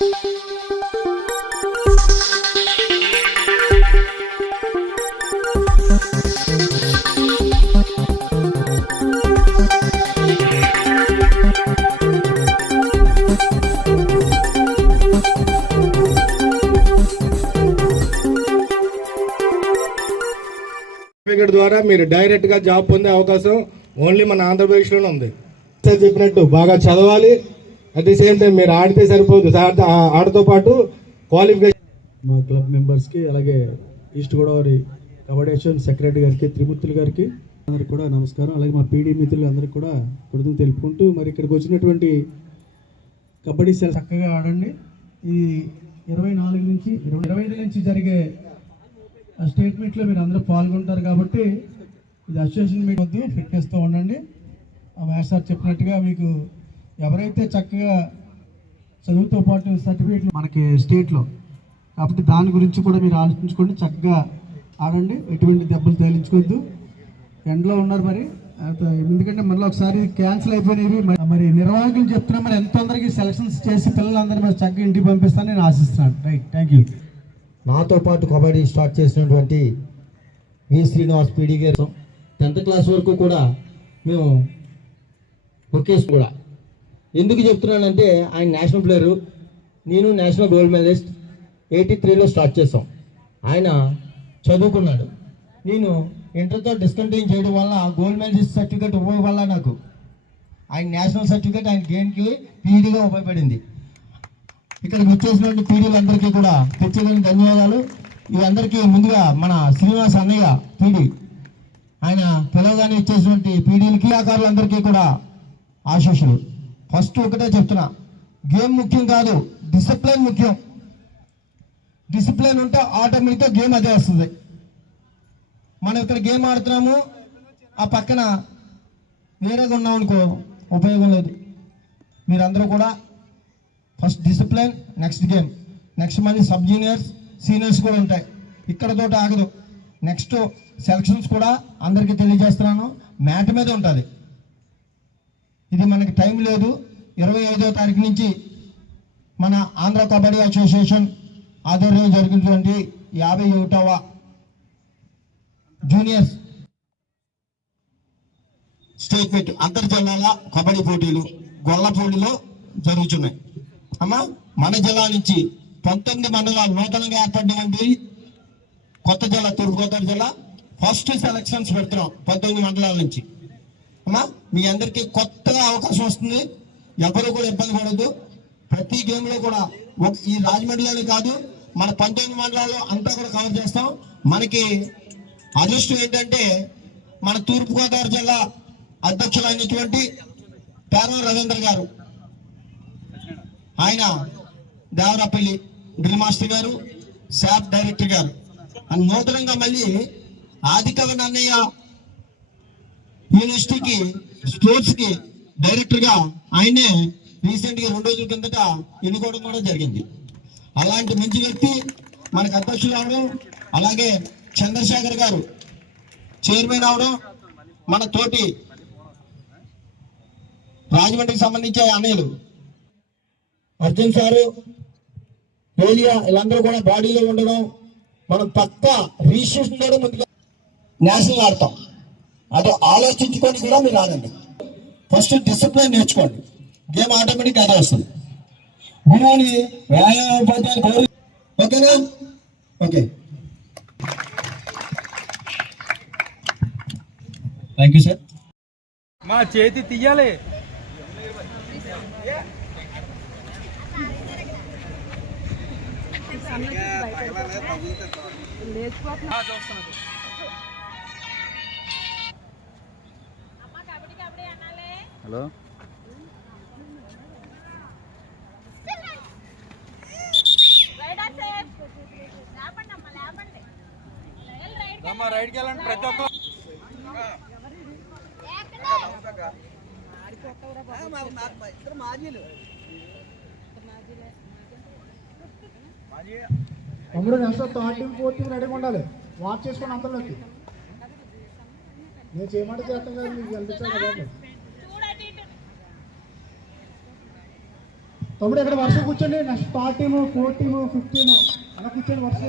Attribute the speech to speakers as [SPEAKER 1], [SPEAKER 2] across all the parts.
[SPEAKER 1] Certificate ద్వారా మీరు డైరెక్ట్గా జాబ్ పొందే అవకాశం ఓన్లీ మన ఆంధ్రప్రదేశ్లోనే ఉంది. చెప్పినట్టు బాగా చదవాలి. అట్ ది సేమ్ టైం మీరు ఆడితే సరిపోదు. ఆటతో పాటు క్వాలిఫికేషన్
[SPEAKER 2] మా క్లబ్ మెంబర్స్కి అలాగే east Godavari kabaddi association secretary గారికి త్రిమూర్తులు గారికి అందరికి కూడా నమస్కారం. అలాగే మా పీడీ మిత్రులు అందరికీ కూడా కృతజ్ఞతలు తెలుపుకుంటూ మరి ఇక్కడికి వచ్చినటువంటి కబడ్డీ సెల్ చక్కగా ఆడండి. ఈ ఇరవై నాలుగు నుంచి ఇరవై ఇరవై ఐదు నుంచి జరిగే ఆ స్టేట్మెంట్లో మీరు అందరూ పాల్గొంటారు కాబట్టి ఇది అసోసియేషన్ మీకు వద్దు ఫిట్నెస్తో ఉండండి. ఆ మ్యాథ్స్ సార్ చెప్పినట్టుగా మీకు ఎవరైతే చక్కగా చదువుతో పాటు సర్టిఫికేట్లు మనకి స్టేట్లో కాబట్టి దాని గురించి కూడా మీరు ఆలోచించుకోండి చక్కగా ఆడండి. ఎటువంటి దెబ్బలు తగిలించుకోవద్దు. ఎండలో ఉన్నారు మరి. అయితే ఎందుకంటే మళ్ళీ ఒకసారి క్యాన్సిల్ అయిపోయినవి. మరి- మరి నిర్వాహకులు చెప్తున్నా మరి ఎంత తొందరగా సెలక్షన్స్ చేసి పిల్లలందరూ మరి చక్కగా ఇంటికి పంపిస్తానని నేను ఆశిస్తున్నాను. Right thank you.
[SPEAKER 3] నాతో పాటు కబడ్డీ స్టార్ట్ చేసినటువంటి వి శ్రీనివాస్ పీడి గారు. టెన్త్ క్లాస్ వరకు కూడా మేము ఒకే కూడా ఎందుకు చెప్తున్నానంటే ఆయన నేషనల్ ప్లేయరు నేను నేషనల్ గోల్డ్ మెడలిస్ట్ ఎయిటీ త్రీలో స్టార్ట్ చేసాం ఆయన చదువుకున్నాడు. నేను ఇంటర్తో డిస్కంటిన్యూ చేయడం వల్ల గోల్డ్ మెడలిస్ట్ సర్టిఫికేట్ ఉపయోగపడాల వల్ల నాకు. ఆయన నేషనల్ సర్టిఫికేట్ ఆయన గేమ్కి పీడీగా ఉపయోగపడింది. ఇక్కడ వచ్చేసినటువంటి పీడీలందరికీ కూడా ప్రత్యేకమైన ధన్యవాదాలు. ఇవందరికీ ముందుగా మన శ్రీనివాస్ అన్నయ్య పీడీ. ఆయన పిలవగానే ఇచ్చేసినటువంటి పీడీలకి ఆకారులందరికీ కూడా ఆశీస్సులు. ఫస్ట్ ఒకటే చెప్తున్నా. గేమ్ ముఖ్యం కాదు డిసిప్లిన్ ముఖ్యం. డిసిప్లిన్ ఉంటే ఆటోమేటిక్గా గేమ్ అదే వస్తుంది. మనం ఇక్కడ గేమ్ ఆడుతున్నాము ఆ పక్కన వేరేగా ఉన్నాం అనుకో ఉపయోగం లేదు. మీరందరూ కూడా first discipline next game. Next మళ్ళీ సబ్ జూనియర్స్ సీనియర్స్ కూడా ఉంటాయి. ఇక్కడ తోట ఆగదు. నెక్స్ట్ సెలక్షన్స్ కూడా అందరికీ తెలియజేస్తున్నాను. మ్యాట్ మీద ఉంటుంది. ఇది మనకి టైం లేదు. ఇరవై ఐదో తారీఖు నుంచి మన ఆంధ్ర కబడ్డీ అసోసియేషన్ ఆధ్వర్యంలో జరిగినటువంటి యాభై ఒకటవ జూనియర్స్ స్టేట్ మీట్ అంతర్జిల్లాల కబడ్డీ పోటీలు గొల్ల పోటీలో జరుగుతున్నాయి. అమ్మా మన జిల్లా నుంచి పంతొమ్మిది మండలాలు నూతనంగా ఏర్పడినటువంటి కొత్త జిల్లా తూర్పుగోదావరి జిల్లా ఫస్ట్ సెలక్షన్స్ పెడుతున్నాం పంతొమ్మిది మండలాల నుంచి. అమ్మా మీ అందరికీ కొత్తగా అవకాశం వస్తుంది. ఎవరు కూడా ఇబ్బంది పడద్దు. ప్రతి గేమ్లో కూడా ఒక ఈ రాజమండ్రిలోనే కాదు మన పంతొమ్మిది మండలాల్లో అంతా కూడా కవర్ చేస్తాం. మనకి అదృష్టం ఏంటంటే మన తూర్పుగోదావరి జిల్లా అధ్యక్షులైనటువంటి పేరం రవీంద్ర గారు. ఆయన దేవరపల్లి డ్రిల్ మాస్టర్ గారు శాప్ డైరెక్టర్ గారు. నూతనంగా మళ్ళీ ఆదికవి నన్నయ్య యూనివర్సిటీకి స్పోర్ట్స్కి డైరెక్టర్గా ఆయనే రీసెంట్గా రెండు రోజుల కిందట ఎన్నుకోవడం కూడా జరిగింది. అలాంటి మంచి వ్యక్తి మనకు అధ్యక్షులు అవడం అలాగే చంద్రశేఖర్ గారు చైర్మన్ అవడం మన తోటి రాజమండ్రికి సంబంధించే అన్నయ్యలు అర్జున్ సారు ఏలియా వీళ్ళందరూ కూడా బాడీలో ఉండడం మనం పక్క రిజిస్ట్రేషన్ కూడా ముందుగా నేషనల్ ఆడతాం. అదే ఆలోచించుకొని కూడా మీరు ఆడండి. ఫస్ట్ డిసిప్లిన్ నేర్చుకోండి. గేమ్ ఆటోమేటిక్ అదే వస్తుంది. గురువుని వ్యాయామ ఉపాధ్యాయులు గౌరవ ఓకేనా? ఓకే. థ్యాంక్ యూ సార్
[SPEAKER 4] మా చేతి తీయాలి. హలో రైడ్కి వెళ్ళండి ప్రతి ఒక్క
[SPEAKER 2] తమ్ముడు next third team fourth team రెడీగా ఉండాలి. వాచ్ చేసుకుని అంతలోకి నేను చేయమంటే చేస్తాను కదా మీకు కనిపించాలి కదా
[SPEAKER 5] తమ్ముడు ఇక్కడ వర్షం కూర్చోండి. Next third team fourth team fifth team. అలా కూర్చోండి వర్షం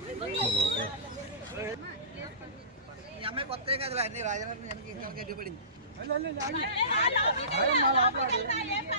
[SPEAKER 4] దయచేసి. ఏ, ఆ లోపలికి వెళ్ళా,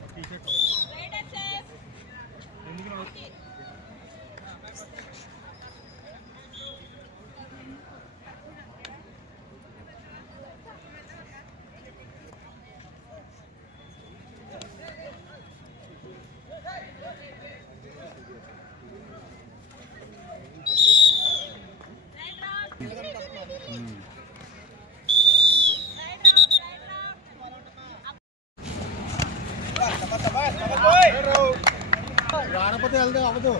[SPEAKER 4] రైడ్ ఆడపోతే వెళ్తే అవ్వదు.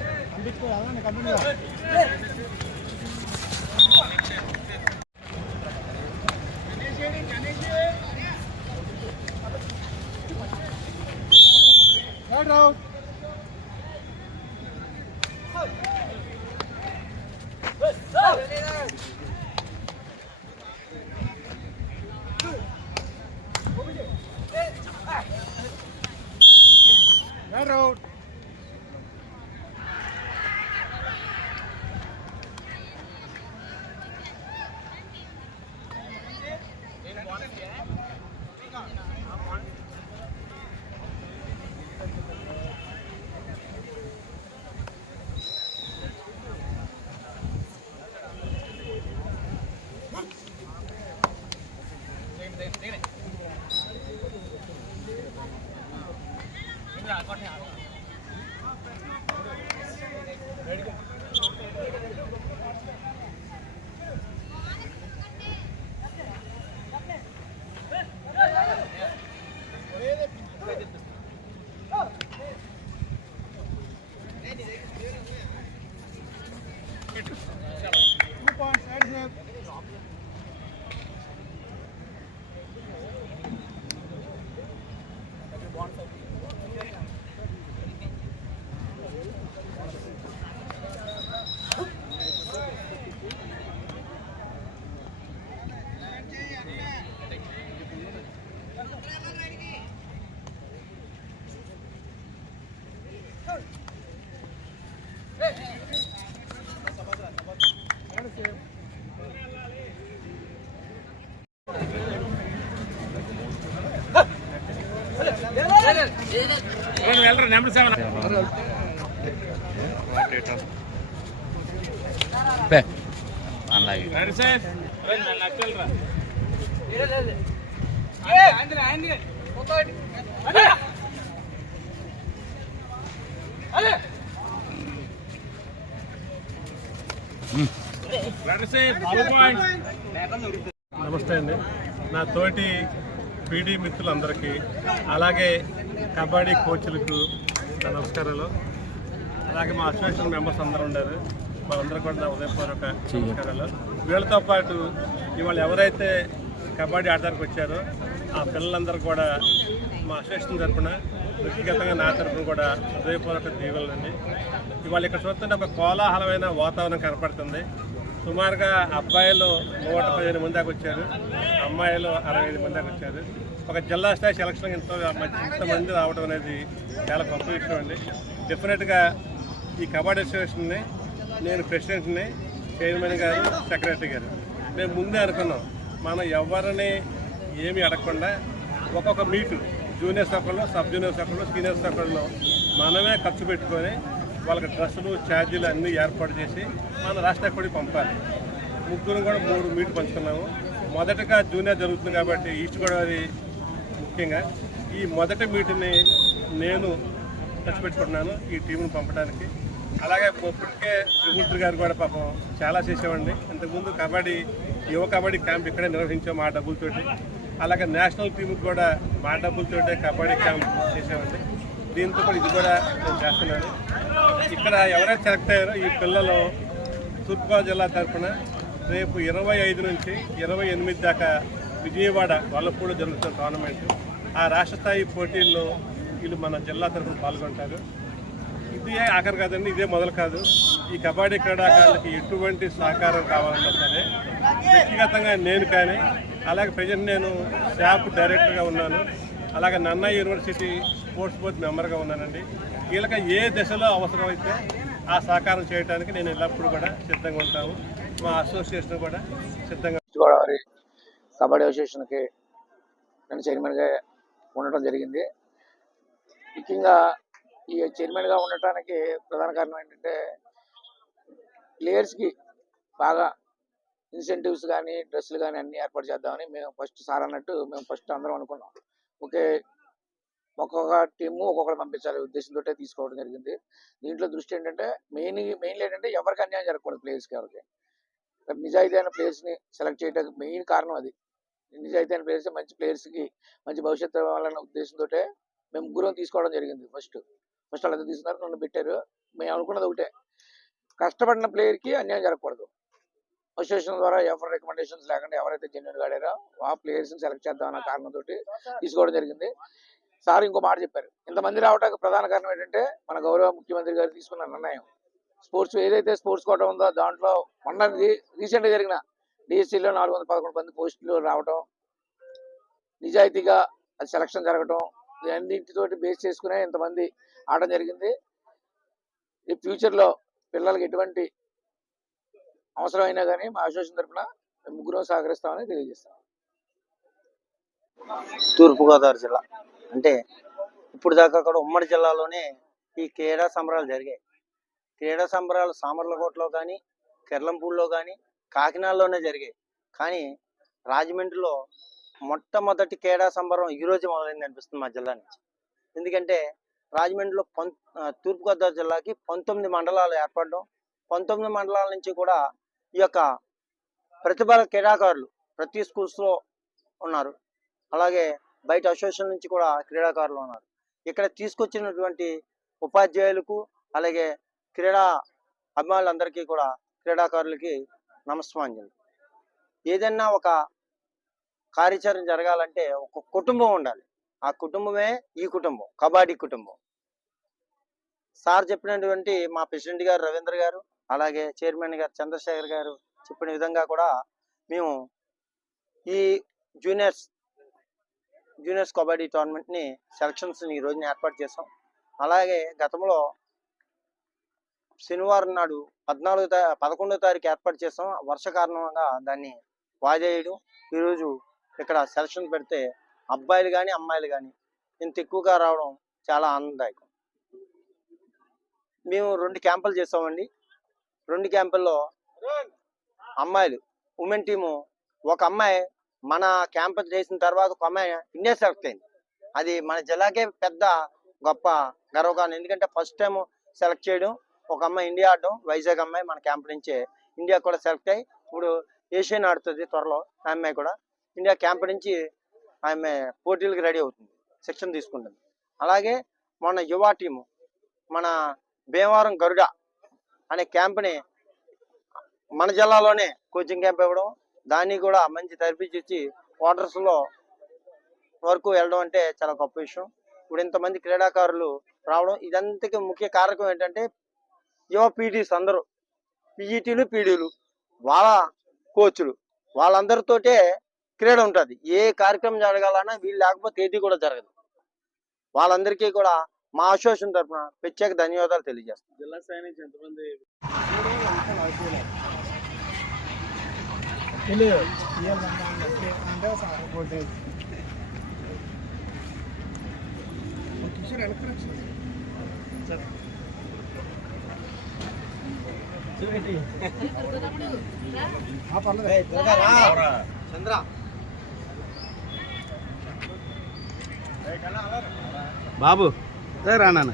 [SPEAKER 4] Arrow. Take it.
[SPEAKER 5] 俩，刚才。పంపించుకో వెళ్ళండి కంపెనీగా
[SPEAKER 6] నమస్తే అండి. నా తోటి పీడీ మిత్రులందరికీ అలాగే కబడ్డీ కోచ్లకు నా నమస్కారాలు. అలాగే మా అసోసియేషన్ మెంబర్స్ అందరూ ఉన్నారు. వాళ్ళందరూ కూడా నా ఉదయపూర్వక నమస్కారాలు. వీళ్ళతో పాటు ఇవాళ ఎవరైతే కబడ్డీ ఆడడానికి వచ్చారో ఆ పిల్లలందరూ కూడా మా అసోసియేషన్ తరఫున వ్యక్తిగతంగా నా తరఫున కూడా హృదయపూర్వక దీవులండి ఇవాళ ఇక్కడ చూస్తుంటే ఒక కోలాహలమైన వాతావరణం కనపడుతుంది. సుమారుగా అబ్బాయిలు నూట పదిహేను మంది దాకా వచ్చారు. అమ్మాయిలు అరవై ఐదు మంది దాకా వచ్చారు. ఒక జిల్లా స్థాయి సెలక్షన్ ఇంత మంచి ఇంతమంది రావడం అనేది చాలా గొప్ప విషయం అండి. డెఫినెట్గా ఈ కబడ్డీ అసోసియేషన్ని నేను ప్రెసిడెంట్ని చైర్మన్ గారు సెక్రటరీ గారు. మేము ముందే అనుకున్నాం మనం ఎవరిని ఏమి అడగకుండా ఒక్కొక్క మీటు జూనియర్ సర్కిల్లో సబ్ జూనియర్ సర్కిల్లో సీనియర్ సర్కిల్లో మనమే ఖర్చు పెట్టుకొని వాళ్ళకి డ్రెస్సులు ఛార్జీలు అన్నీ ఏర్పాటు చేసి మన రాష్ట్ర కూడా పంపాలి. ముగ్గురు కూడా మూడు మీట్ పంచుకున్నాము. మొదటగా జూనియర్ జరుగుతుంది కాబట్టి ఈస్ట్ గోదావరి ముఖ్యంగా ఈ మొదటి మీటిని నేను ఖర్చు పెట్టుకుంటున్నాను ఈ టీంను పంపడానికి. అలాగే ఇప్పటికే త్రిమూర్తి గారు కూడా పాపం చాలా చేసేవాడిని. ఇంతకుముందు కబడ్డీ యువ కబడ్డీ క్యాంప్ ఇక్కడే నిర్వహించాం మా డబ్బులతోటి. అలాగే నేషనల్ టీంకి కూడా మా డబ్బులతోటే కబడ్డీ క్యాంప్ చేసేవాడిని. దీంతో కూడా ఇది కూడా నేను చేస్తున్నాను. ఇక్కడ ఎవరైతే సెలెక్ట్ అయ్యారో ఈ పిల్లలు తూర్పుగోదావరి జిల్లా తరఫున రేపు ఇరవై ఐదు నుంచి ఇరవై ఎనిమిది దాకా విజయవాడ వల్లపూడి జరుగుతున్న టోర్నమెంట్. ఆ రాష్ట్ర స్థాయి పోటీల్లో వీళ్ళు మన జిల్లా తరఫున పాల్గొంటారు. ఇది ఆఖరి కాదండి ఇదే మొదలు కాదు. ఈ కబడ్డీ క్రీడాకారులకి ఎటువంటి సహకారం కావాలన్నా సరే వ్యక్తిగతంగా నేను కానీ అలాగే ప్రజెంట్ నేను షాప్ డైరెక్టర్గా ఉన్నాను. అలాగే నన్నా యూనివర్సిటీ స్పోర్ట్స్ బోర్డు మెంబర్గా ఉన్నానండి. కీలక ఏ దశలో అవసరమైతే ఆ సహకారం చేయడానికి నేను ఎల్లప్పుడూ కూడా సిద్ధంగా ఉంటాను. మా అసోసియేషన్ కూడా సిద్ధంగా
[SPEAKER 7] గోదావరి కబడ్డీ అసోసియేషన్కి నేను చైర్మన్గా ఉండటం జరిగింది. ముఖ్యంగా ఈ చైర్మన్గా ఉండటానికి ప్రధాన కారణం ఏంటంటే ప్లేయర్స్కి బాగా ఇన్సెంటివ్స్ కానీ డ్రెస్సులు కానీ అన్నీ ఏర్పాటు చేద్దామని మేము ఫస్ట్ సార్ అన్నట్టు మేము ఫస్ట్ అందరం అనుకున్నాం. ఓకే ఒక్కొక్క టీము ఒక్కొక్కరు పంపించాలి ఉద్దేశంతో తీసుకోవడం జరిగింది. దీంట్లో దృష్టి ఏంటంటే మెయిన్ మెయిన్ ఏంటంటే ఎవరికి అన్యాయం జరగకూడదు ప్లేయర్స్కి ఎవరికి. నిజాయితీ అయిన players ని సెలెక్ట్ చేయడానికి మెయిన్ కారణం అది. నిజాయితీ అయిన ప్లేయర్స్ మంచి players కి మంచి భవిష్యత్తు ఇవ్వాలన్న ఉద్దేశంతో మేము ముగ్గురం తీసుకోవడం జరిగింది ఫస్ట్. ఫస్ట్ వాళ్ళు ఎంత తీసుకున్నారు నన్ను పెట్టారు. మేము అనుకున్నది ఒకటే. కష్టపడిన player కి అన్యాయం జరగకూడదు. అసోసియేషన్ ద్వారా ఎవరి రికమెండేషన్స్ లేకుండా ఎవరైతే జెన్యున్ ఆడారో ఆ players ని సెలెక్ట్ చేద్దాం అన్న కారణంతో తీసుకోవడం జరిగింది. సార్ ఇంకో మాట చెప్పారు. ఇంతమంది రావడానికి ప్రధాన కారణం ఏంటంటే మన గౌరవ ముఖ్యమంత్రి గారు తీసుకున్న నిర్ణయం. స్పోర్ట్స్ ఏదైతే స్పోర్ట్స్ కోట ఉందో దాంట్లో మొన్న రీసెంట్గా జరిగిన డిఎస్సీలో నాలుగు వందల పదకొండు మంది పోస్టులు రావడం నిజాయితీగా అది సెలక్షన్ జరగటం అన్నింటితోటి బేస్ చేసుకునే ఇంతమంది ఆడడం జరిగింది. ఈ ఫ్యూచర్లో పిల్లలకి ఎటువంటి అవసరమైనా కానీ మా అసోసియేషన్ తరఫున ముగ్గురం సహకరిస్తామని తెలియజేస్తాం.
[SPEAKER 8] తూర్పుగోదావరి జిల్లా. అంటే ఇప్పుడు దాకా అక్కడ ఉమ్మడి జిల్లాలోనే ఈ క్రీడా సంబరాలు జరిగాయి. క్రీడా సంబరాలు సామర్లకోటలో కానీ కెర్లంపూడిలో కానీ కాకినాడలోనే జరిగాయి. కానీ రాజమండ్రిలో మొట్టమొదటి క్రీడా సంబరం ఈ రోజు మొదలైంది అనిపిస్తుంది మా జిల్లా నుంచి. ఎందుకంటే రాజమండ్రిలో పం తూర్పుగోదావరి జిల్లాకి పంతొమ్మిది మండలాలు ఏర్పడడం పంతొమ్మిది మండలాల నుంచి కూడా ఈ యొక్క ప్రతిభల క్రీడాకారులు ప్రతి స్కూల్స్లో ఉన్నారు. అలాగే బయట అసోసియేషన్ నుంచి కూడా క్రీడాకారులు ఉన్నారు. ఇక్కడ తీసుకొచ్చినటువంటి ఉపాధ్యాయులకు అలాగే క్రీడా అభిమానులందరికీ కూడా క్రీడాకారులకి నమస్మాంజలి ఏదైనా ఒక కార్యాచరణ జరగాలంటే ఒక కుటుంబం ఉండాలి. ఆ కుటుంబమే ఈ కుటుంబం కబడ్డీ కుటుంబం. సార్ చెప్పినటువంటి మా ప్రెసిడెంట్ గారు రవీంద్ర గారు అలాగే చైర్మన్ గారు చంద్రశేఖర్ గారు చెప్పిన విధంగా కూడా మేము ఈ జూనియర్స్ జూనియర్స్ కబడ్డీ టోర్నమెంట్ని సెలక్షన్స్ని ఈ రోజున ఏర్పాటు చేసాం అలాగే గతంలో శనివారం నాడు పద్నాలుగు తా పదకొండో తారీఖు ఏర్పాటు చేసాం వర్ష కారణంగా దాన్ని వాజేయడం. వేయడం ఈరోజు ఇక్కడ సెలక్షన్ పెడితే అబ్బాయిలు కానీ అమ్మాయిలు కానీ ఇంత ఎక్కువగా రావడం చాలా ఆనందదాయకం. మేము రెండు క్యాంపులు చేసామండి రెండు క్యాంపుల్లో అమ్మాయిలు ఉమెన్ టీము ఒక అమ్మాయి మన క్యాంప్ చేసిన తర్వాత ఒక అమ్మాయి ఇండియా సెలెక్ట్ అయింది అది మన జిల్లాకే పెద్ద గొప్ప గర్వకారణం. ఎందుకంటే ఫస్ట్ టైం సెలెక్ట్ చేయడం ఒక అమ్మాయి ఇండియా ఆడడం వైజాగ్ అమ్మాయి మన క్యాంప్ నుంచే ఇండియా కూడా సెలెక్ట్ అయ్యి ఇప్పుడు ఏషియన్ ఆడుతుంది త్వరలో ఆ అమ్మాయి కూడా. ఇండియా క్యాంప్ నుంచి ఆమె పోటీలకు రెడీ అవుతుంది శిక్షణ తీసుకుంటుంది. అలాగే మొన్న యువ టీము మన భీమవరం గరుడ అనే క్యాంప్ని మన జిల్లాలోనే కోచింగ్ క్యాంప్ ఇవ్వడం దాన్ని కూడా మంచి తరపించి ఇచ్చి క్వార్టర్స్లో వరకు వెళ్ళడం అంటే చాలా గొప్ప విషయం. ఇప్పుడు ఇంతమంది క్రీడాకారులు రావడం ఇదంతకి ముఖ్య కారకం ఏంటంటే యువ పీటీస్ అందరూ పీఈటీలు పీడీలు వాళ్ళ కోచ్లు వాళ్ళందరితోటే క్రీడ ఉంటుంది. ఏ కార్యక్రమం జరగాలన్నా వీళ్ళు లేకపోతే ఏది కూడా జరగదు. వాళ్ళందరికీ కూడా మా అసోసియేషన్ తరఫున ప్రత్యేక ధన్యవాదాలు తెలియజేస్తాం
[SPEAKER 6] జిల్లా ఎంతమంది
[SPEAKER 9] బాబు. రా నాన్న.